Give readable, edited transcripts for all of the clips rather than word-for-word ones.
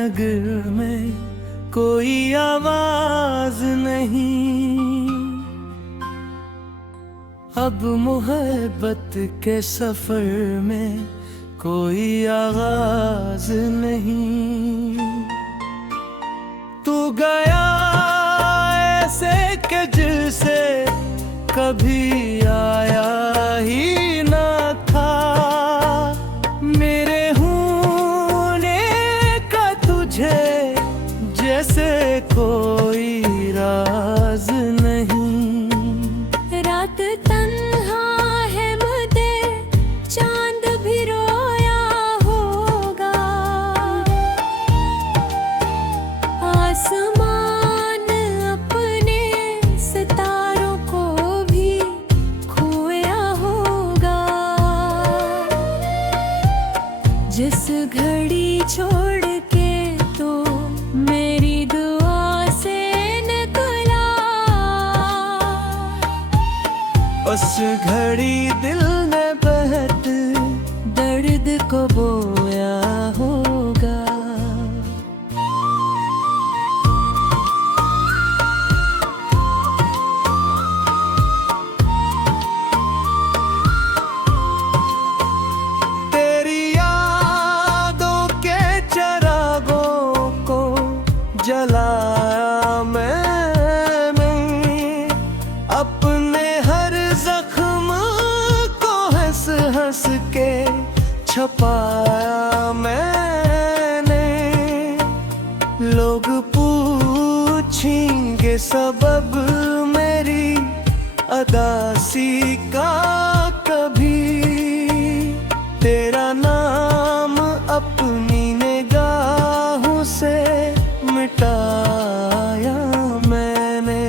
नगर में कोई आवाज नहीं, अब मोहब्बत के सफर में कोई आगाज नहीं। तू गया ऐसे कि जैसे कभी आया ही ना था, मेरे होने का तुझे जैसे कोई राज नहीं। रात तन्हा है मुझे चांद भी रोया होगा, आसमान अपने सितारों को भी खोया होगा। जिस घड़ी छोड़ के तो मेरी दुआ से निकला, उस घड़ी दिल ने बहुत दर्द को बोया होगा। तेरी यादों के चिरागों को जलाया मैंने, अपने हर जख्म को हंस हंस के छपाया मैंने। लोग पूछेंगे सबब मेरी अदासी का, कभी तेरा नाम अपनी निगाहों से मिटाया मैंने।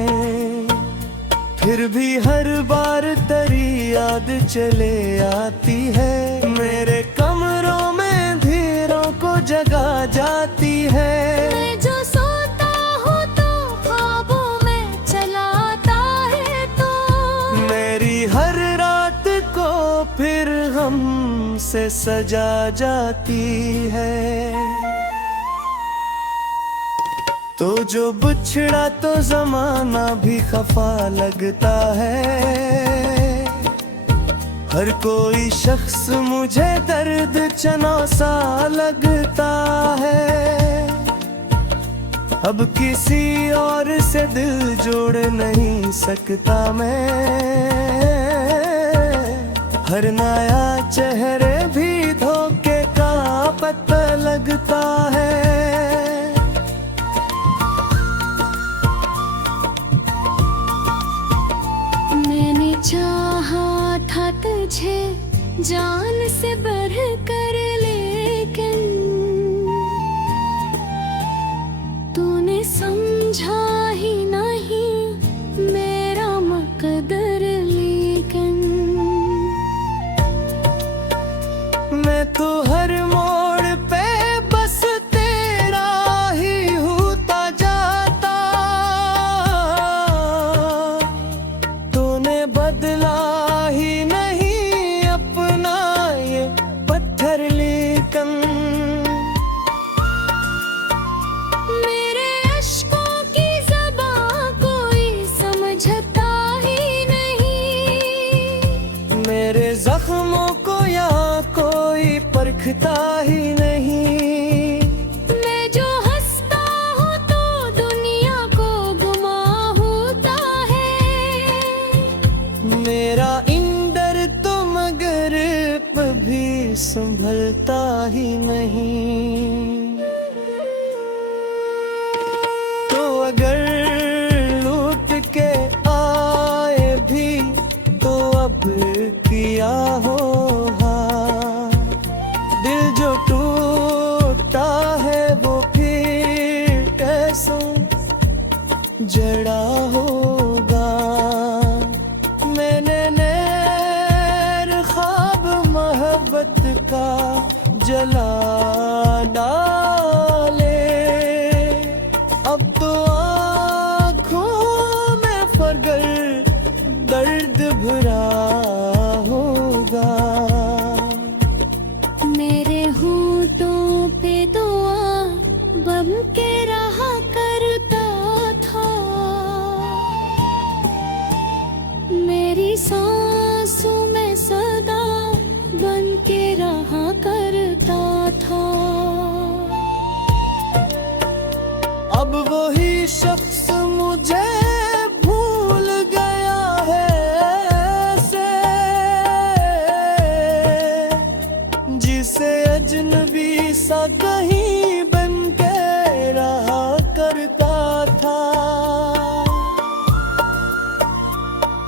फिर भी हर बार तेरी याद चले आती है, मेरे कमरों में धीरों को जगा जाती है। मैं जो सोता हूँ तो ख्वाबों में चला आता है तो, मेरी हर रात को फिर हम से सजा जाती है। तो जो बिछड़ा तो जमाना भी खफा लगता है, हर कोई शख्स मुझे दर्द चना सा लगता है। अब किसी और से दिल जोड़ नहीं सकता मैं, हर नया चेहरे भी धोखे का पता लगता है। मैंने चाहा था तुझे जान से बढ़ कर, लेकिन तूने समझा ही नहीं मेरा मकदर। लेकिन मैं तो हर मोड़ पे बस तेरा ही होता जाता, तूने बदला ही नहीं अपना ये पत्थर। लेकिन मेरे अश्कों की ज़बां कोई समझता ही नहीं, मेरे जख्मों को यहाँ कोई परखता ही नहीं। मैं जो हंसता हूँ तो दुनिया को गुमा होता है, मेरा इंदर तो मगर भी संभलता ही नहीं। तो अगर लूट के आए भी तो अब किया होगा, दिल जो टूटा है वो फिर कैसा जड़ा होगा। मैंने नैर ख्वाब मोहब्बत का जला डाले, अब तो आँखों में फगर दर्द भरा होगा। मेरे होठों पे दुआ तेरी सांसों में सदा बन के रहा करता था। अब वही शख्स मुझे भूल गया है ऐसे, जिसे अजनबी सा कहीं बन के रहा करता था।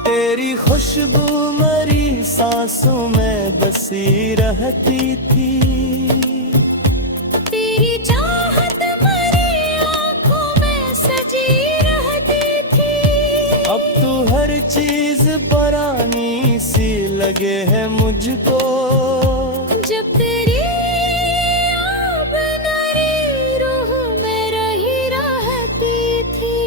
तेरी खुशबू मरी सांसों में बसी रहती थी। तेरी चाहत मरी आँखों में सजी रहती थी। अब तो हर चीज पुरानी सी लगे है मुझको। जब तेरी आब नरी रूह में रही रहती थी।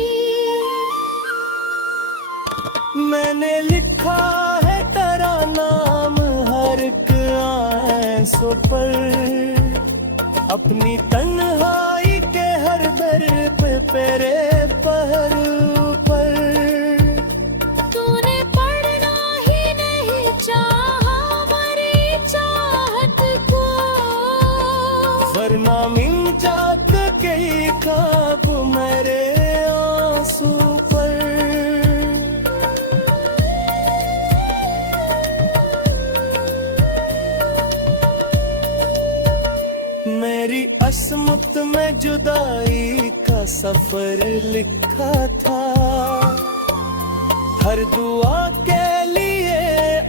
मैंने लिखा है तेरा नाम हर एक आंसू पर, अपनी तन्हाई के हर दर पे तेरे पहलू पर। तूने पढ़ना ही नहीं चाहा मेरी चाहत को, वरना मिल जात कई ख्वाब मेरे आंसू पर। मेरी अस्मत में जुदाई का सफर लिखा था। हर दुआ के लिए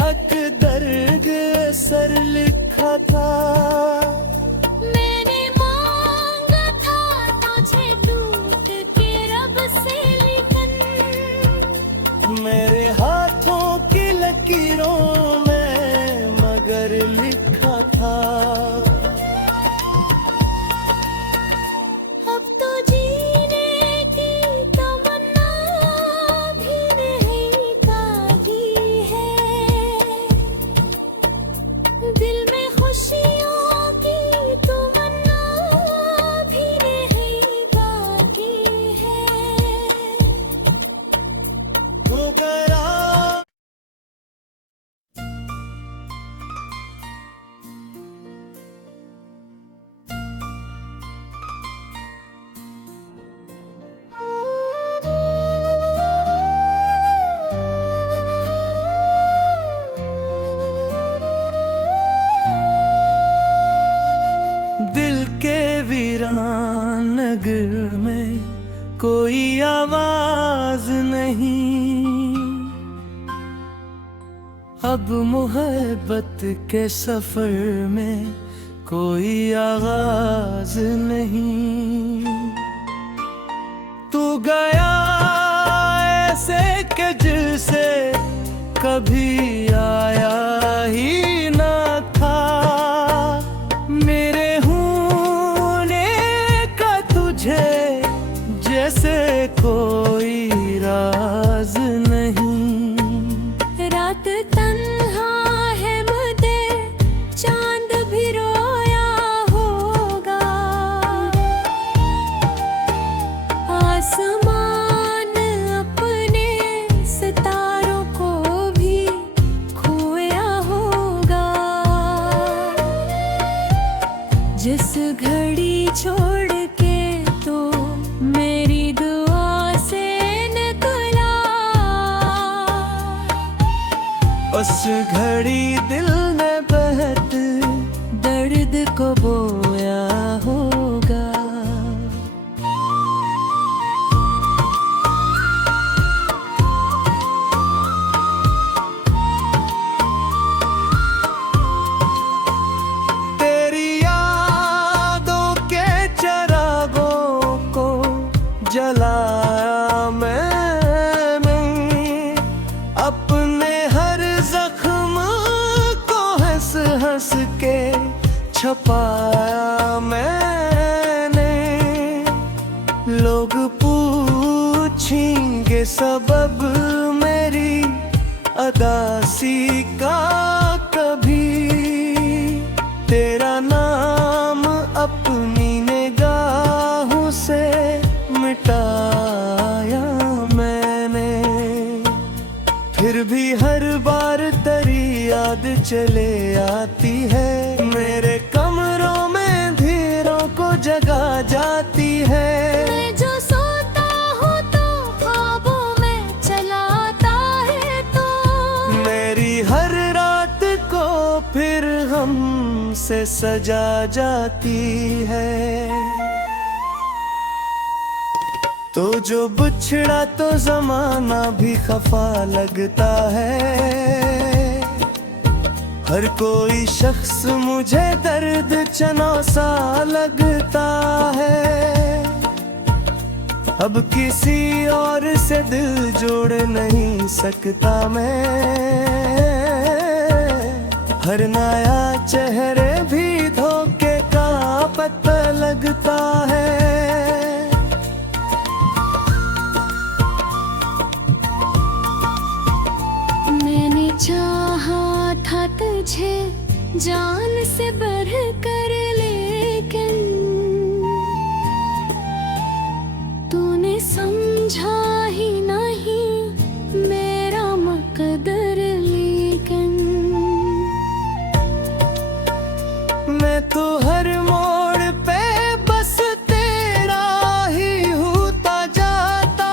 अकदर सर लिखा था। मैंने मांगा था तुझे टूट के रब से लेकिन मेरे हाथों की लकीरों में मगर लिखा था। अब तो जीने की तमन्ना भी नहीं तागी है। दिल में खुशियों की तमन्ना भी नहीं तागी है। हो गया दिल के वीरान नगर में कोई आवाज नहीं। अब मोहब्बत के सफर में कोई आगाज नहीं। तू गया ऐसे कि जैसे कभी आया ही ना था। मेरे होने का तुझे जैसे कोई राज नहीं। रात तन्हा है मुझे चांद भी रोया होगा। आसमान अपने सितारों को भी खोया होगा। जिस घड़ी छोड़ के तो मेरी दुआ से निकला, उस घड़ी दिल ने बहुत दर्द को बोया होगा। तेरी यादों के चरागों को जलाया मैंने। अपने हर जख्म को हंस हंस के छपाया मैंने। लोग पूछेंगे सबब मेरी अदासी का कभी। तेरा नाम अपनी निगाहों से मिटाया मैंने। फिर भी हर बार तेरी याद चले आती है, मेरे कमरों में धीरों को जगा जाती है। मैं जो सोता हूँ तो ख्वाबों में चला आता है तो मेरी हर रात को फिर हम से सजा जाती है। तो जो बिछड़ा तो जमाना भी खफा लगता है, हर कोई शख्स मुझे दर्द चना सा लगता है। अब किसी और से दिल जोड़ नहीं सकता मैं, हर नया चेहरे भी धोखे का पता लगता है। मैंने चाहा था तुझे जान से बढ़ कर, लेकिन तूने समझा ही नहीं मेरा मकदर। लेकिन मैं तो हर मोड़ पे बस तेरा ही होता जाता,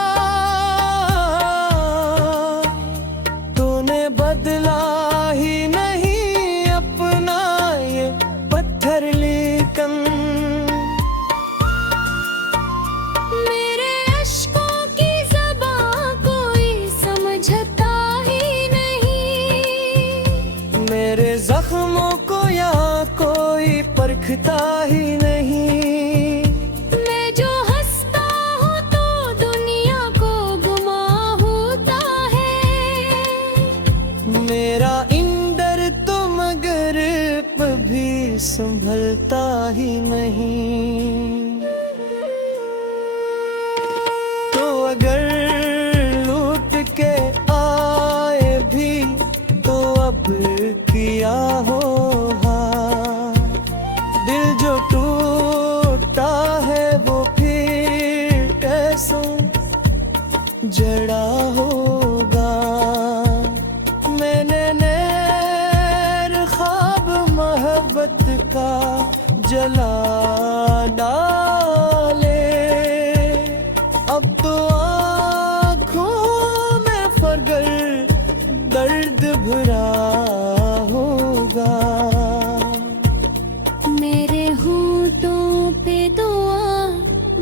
तूने बदला ही नहीं अपना ये पत्थर। लेकिन मेरे अश्कों की ज़बां कोई समझता ही नहीं, मेरे जख्मों को यहाँ कोई परखता ही नहीं। मैं जो हंसता हूँ तो दुनिया को गुमा होता है, मेरा इंदर तो मगर भी संभलता ही नहीं। तो अगर लूट के आए भी तो अब किया हो हार, दिल जो टूटा है वो फिर कैसा जड़ा होगा। मैंने नैर ख्वाब मोहब्बत का जला डाले, अब तो आँखों में फगर दर्द भरा होगा। मेरे होठों पे दुआ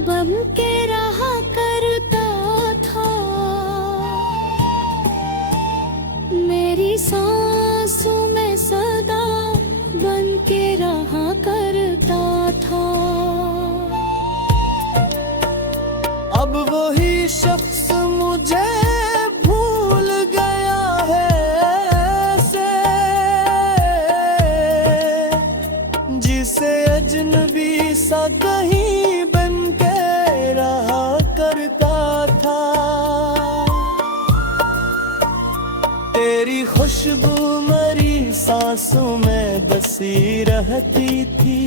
बन के रहा करता था, मेरी सांसों में सदा बन के रहा करता था। अब वही शख्स मुझे भूल गया है ऐसे, जिसे अजनबी सा कहीं बन के रहा करता था। तेरी खुशबू मरी सांसों में बसी रहती थी,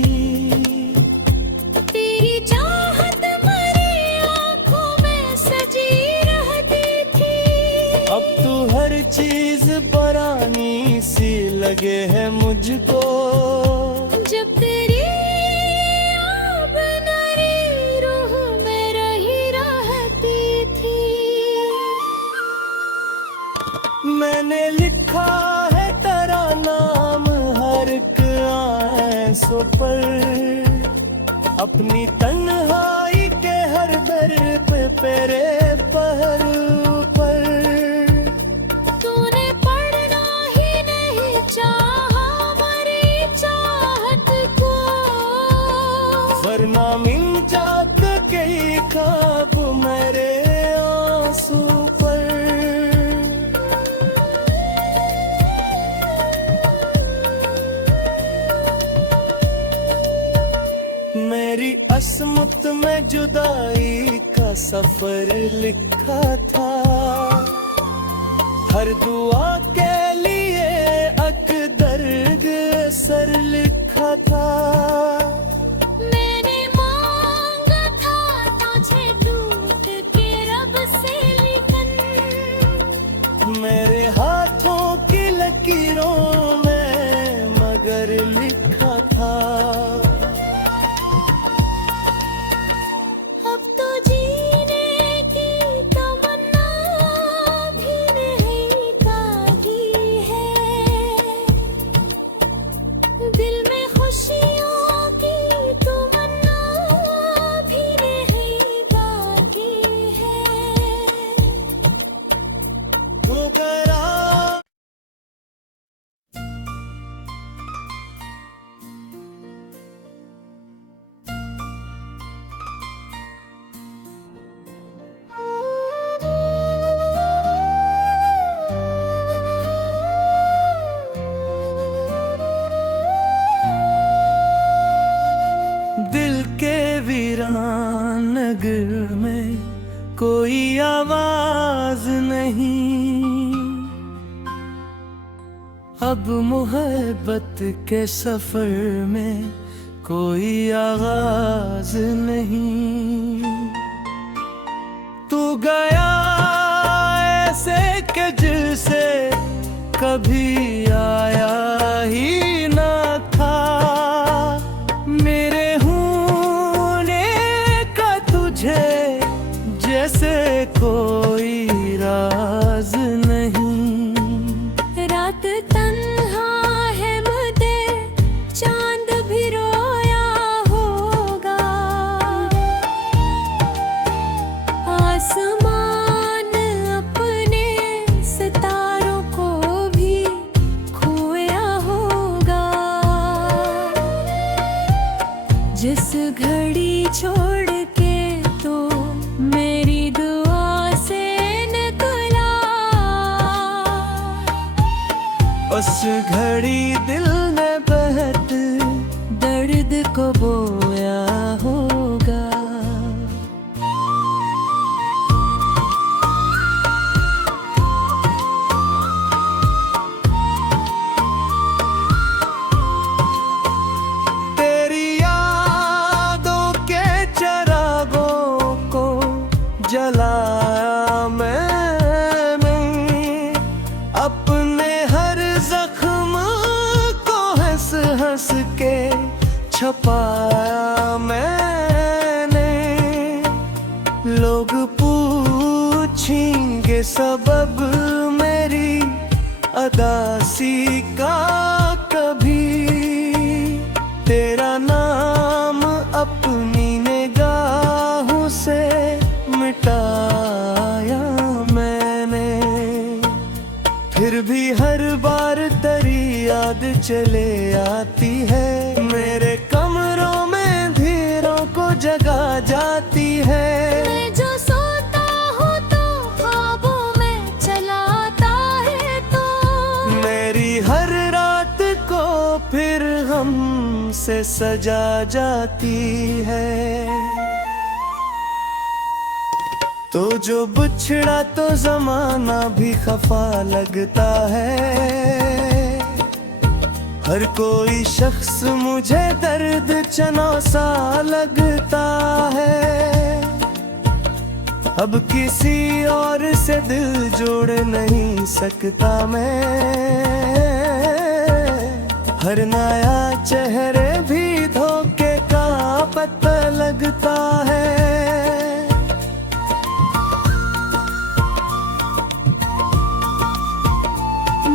तेरी चाहत मरी आँखों में सजी रहती थी। अब तो हर चीज परानी सी लगे है मुझको, जब तेरी याद मेरी रूह में रही रहती थी। मैंने लिखा है तेरा नाम हर एक आंसू पर, अपनी तन्हाई के हर दर पे तेरे पहलू पर। तूने पढ़ना ही नहीं चाहा मेरी चाहत को, वरना मिल जात कई ख्वाब मेरे आंसू पर। मेरी अस्मत में जुदाई का सफर लिखा था, हर दुआ के लिए अकदर सर लिखा था। मैंने मांगा था तुझे टूट के रब से, लेकिन मेरे नगर में कोई आवाज नहीं, अब मोहब्बत के सफर में कोई आगाज नहीं। तू गया ऐसे कि जैसे कभी आया ही ना था, मेरे होने का तुझे जैसे कोई राज नहीं। रात तन्हा है मुझे चांद भी रोया होगा, आसमान अपने सितारों को भी खोया होगा। जिस घड़ी छोड़ के तो मेरी दुआ से निकला, उस घड़ी दिल ने बहुत दर्द को बोया होगा। तेरी यादों के चिरागों को जलाया मैंने, अपने हर जख्म को हंस हंस के छपाया मैंने। लोग पूछेंगे सबब मेरी अदासी का, कभी तेरा नाम अपनी निगाहों से मिटाया मैंने। फिर भी हर बार तेरी याद चले आती है, मेरे कमरों में धीरों को जगा जाती है। मैं जो सोता हूँ तो ख्वाबों में चला आता है तो, मेरी हर रात को फिर हमसे सजा जाती है। तो जो बिछड़ा तो जमाना भी खफा लगता है, हर कोई शख्स मुझे दर्द चना सा लगता है। अब किसी और से दिल जोड़ नहीं सकता मैं, हर नया चेहरे भी धोखे का पता लगता है।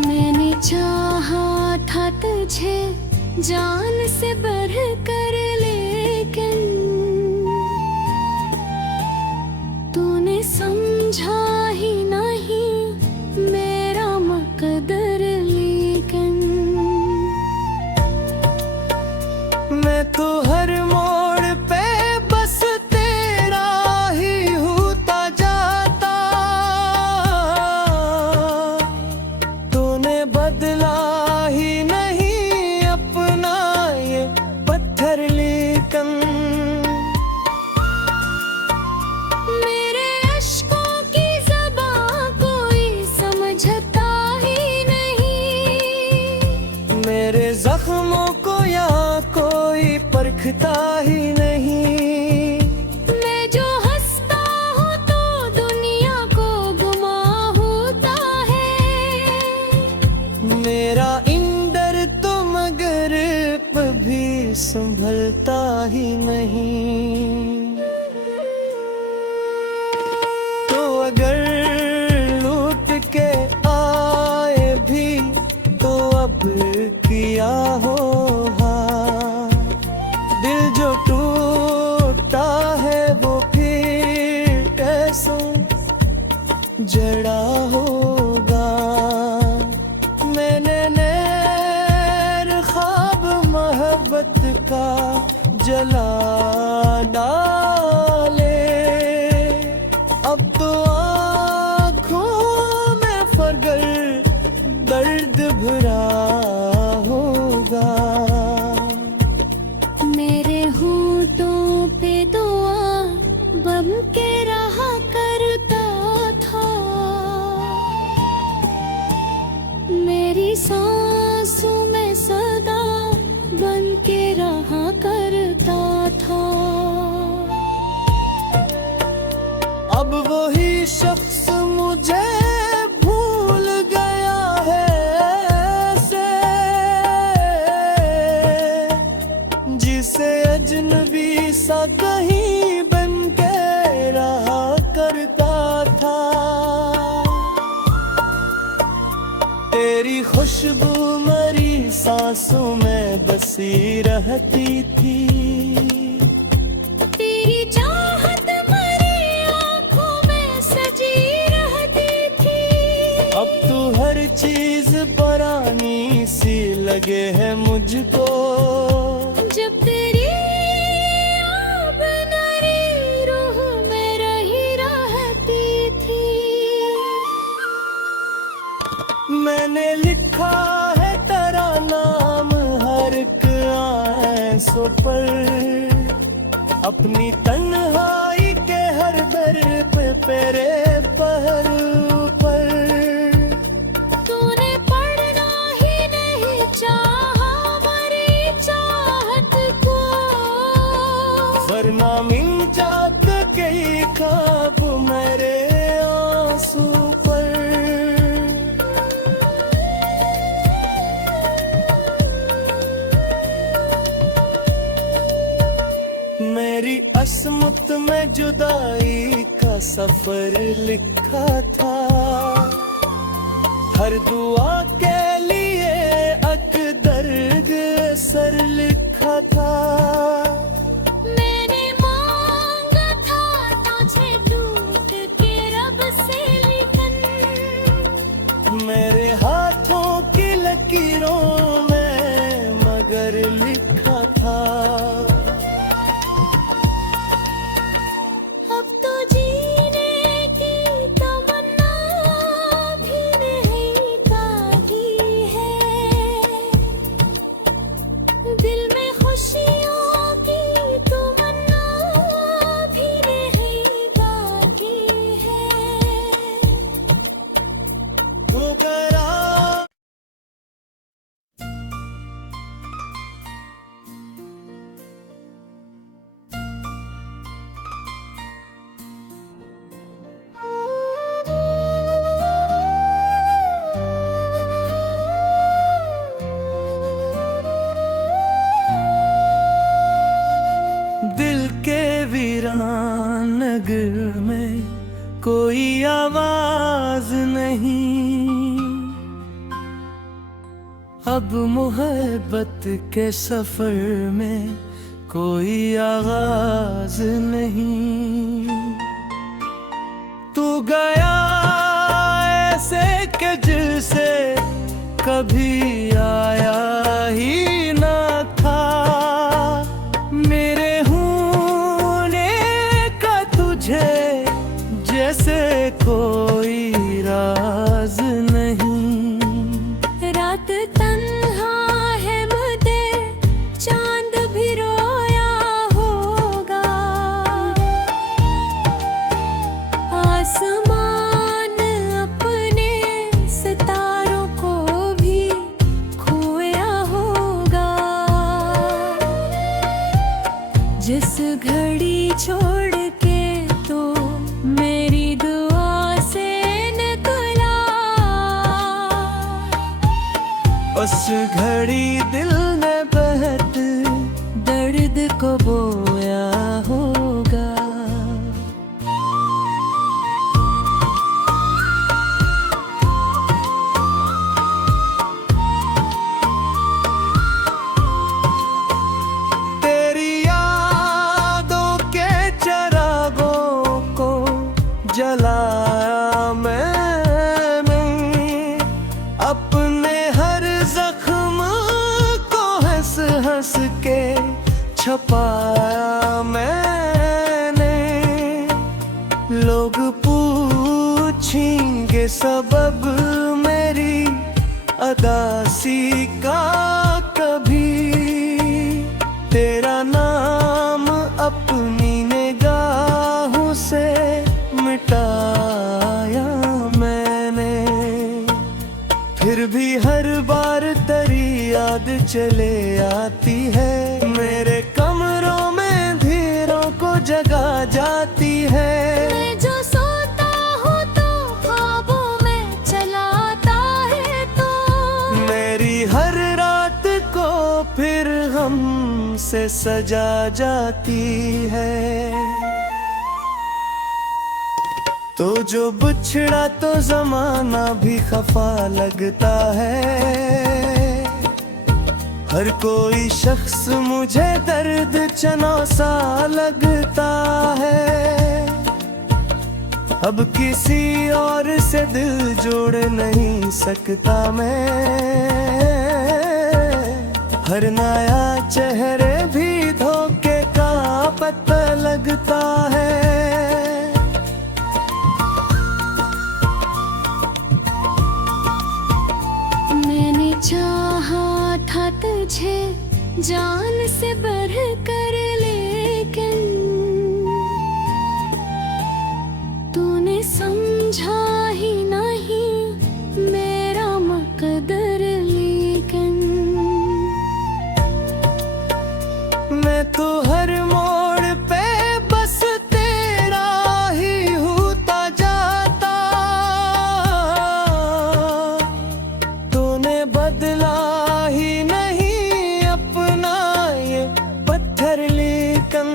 मैंने चाहा था तुझे जान से बढ़ कर, लेकिन तूने समझा ही नहीं मेरा मकदर। लेकिन मैं तो हर मोड़ पे बस तेरा ही होता जाता, तूने बदला ही नहीं अपना ये पत्थर। लेकिन मेरे अश्कों की ज़बां कोई समझता ही नहीं, मेरे जख्मों को यहाँ कोई परखता ही नहीं। मैं जो हंसता हूँ तो दुनिया को गुमा होता है, मेरा इंदर तो मगर भी संभलता ही नहीं। तो अगर लूट के आए भी तो अब किया हो हाँ, दिल जो टूटा है वो फिर कैसे जड़ा होगा। मैंने नैर ख्वाब मोहब्बत का जला डाले, अब तो आँखों में फगर दर्द भरा होगा। मेरे होठों पे दुआ तेरी सांसों में सदा बन के रहा करता था। अब वही शख्स मुझे भूल गया है ऐसे, जिसे अजनबी सा कहीं बन के रहा करता था। तेरी खुशबू मेरी सांसों में बसी रहती थी। तेरी चाहत मेरी आँखों में सजी रहती थी। अब तो हर चीज पुरानी सी लगे है मुझको। जब तेरी आब नरी रूह में रही रहती थी। मैंने लिखा है तेरा नाम हर एक आंसू पर, अपनी तन्हाई के हर दर पे तेरे पहलू पर। तूने पढ़ना ही नहीं चाहा मेरी चाहत को, वरना मिल जात कई ख्वाब मेरे आंसू पर। मेरी अस्मत में जुदाई का सफर लिखा था। हर दुआ के लिए अकदर्ग सर लिखा था। मैंने मांगा था तुझे टूट के रब से लिखन। मेरे हाथों की लकीरों में मगर लिखा था। अब तो जीने की तमन्ना भी नहीं तागी है। दिल में खुशियों की तमन्ना भी नहीं तागी है। ठोकरा दिल के वीरान नगर में कोई आवाज नहीं। अब मोहब्बत के सफर में कोई आगाज नहीं। तू गया ऐसे कि जैसे कभी आया ही ना था। मेरे होने का तुझे जैसे कोई राज नहीं। रात तन्हा है मुझे चांद भी रोया होगा। आसमान अपने सितारों को भी खोया होगा। जिस घड़ी छोड़ के तो मेरी दुआ से निकला, उस घड़ी दिल ने बहुत दर्द को बोया होगा। तेरी यादों के चरागों को जलाया मैंने। अपने हर जख्म को हंस हंस के छपाया मैंने। लोग पूछेंगे सबब मेरी अदासी का कभी। तेरा नाम अपनी निगाहों से मिटाया मैंने। फिर भी हर बार तेरी याद चले आती है, मेरे कमरों में धीरों को जगा जाती है। मैं जो सोता हूँ तो ख्वाबों में चला आता है तो मेरी हर रात को फिर हम से सजा जाती है। तो जो बिछड़ा तो जमाना भी खफा लगता है, हर कोई शख्स मुझे दर्द चना सा लगता है। अब किसी और से दिल जोड़ नहीं सकता मैं, हर नया चेहरे भी धोखे का पता लगता है। मैंने चाहा था तुझे जान से बढ़ कर, लेकिन तूने समझा ही नहीं मेरा मकदर। लेकिन मैं तो हर मोड़ पे बस तेरा ही होता जाता, तूने बदला ही नहीं अपना ये पत्थर। लेकिन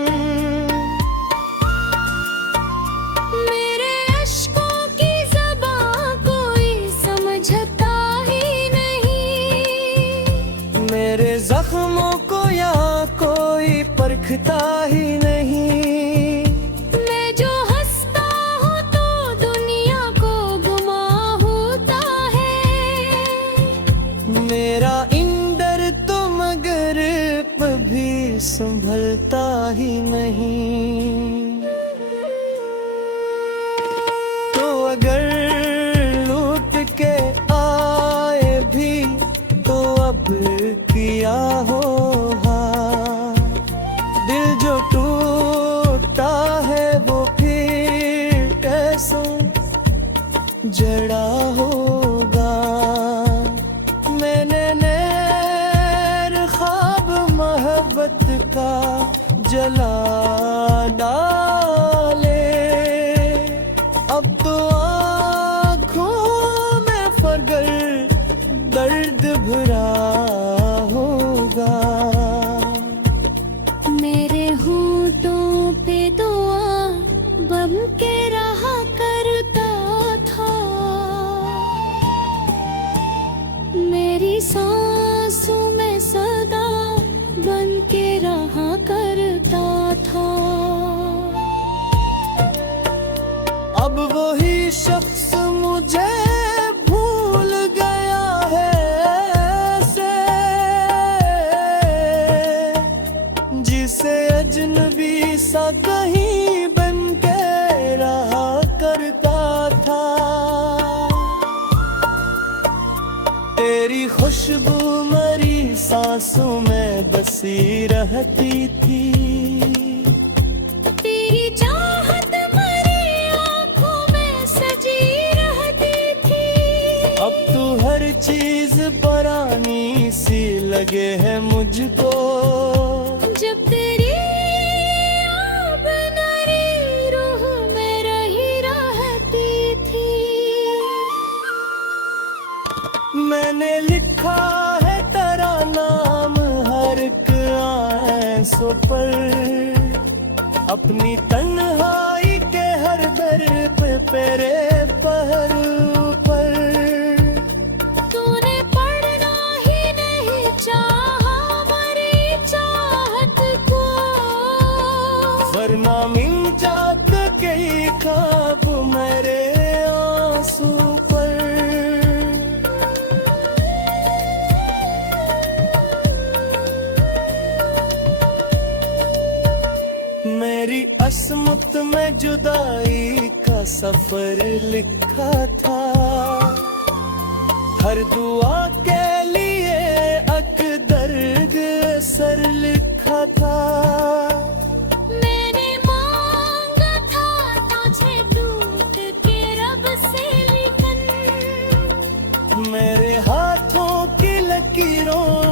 मेरे अश्कों की ज़बां कोई समझता ही नहीं, मेरे जख्मों को यहाँ कोई परखता ही नहीं। मैं जो हंसता हूँ तो दुनिया को गुमा होता है, मेरा इंदर तो मगर भी संभलता ही नहीं। तो अगर लूट के आए भी तो अब किया हो हाँ, दिल जो टूटा है वो फिर कैसे जड़ा होगा। मैंने नैर ख्वाब मोहब्बत का जला डाले, अब तो आँखों में फगर दर्द भरा होगा। मेरे होठों पे दुआ बन के रहा करता था, मेरी सांसों में सदा बन के रहा करता था। अब वही शख्स मुझे भूल गया है ऐसे, जिसे अजनबी सा कहीं बन के रहा करता था। तेरी खुशबू मरी सांसों में बसी रहती थी, तेरी चाहत मरी आँखों में सजी रहती थी। अब तो हर चीज परानी सी लगे है मुझको, जब तेरी याद नरी रूह में रही रहती थी। मैंने लिखा है तेरा नाम हर एक आंसू पर, अपनी तन्हाई के हर दर पे तेरे पहलू पर। तूने पढ़ना ही नहीं चाहा मेरी चाहत को, वरना मिल जात कई ख्वाब मेरे आंसू पर। मेरी अस्मत में जुदाई का सफर लिखा था, हर दुआ के लिए अकदर सर लिखा था। मैंने मांगा था तुझे टूट के रब से, लेकिन मेरे की रोशनी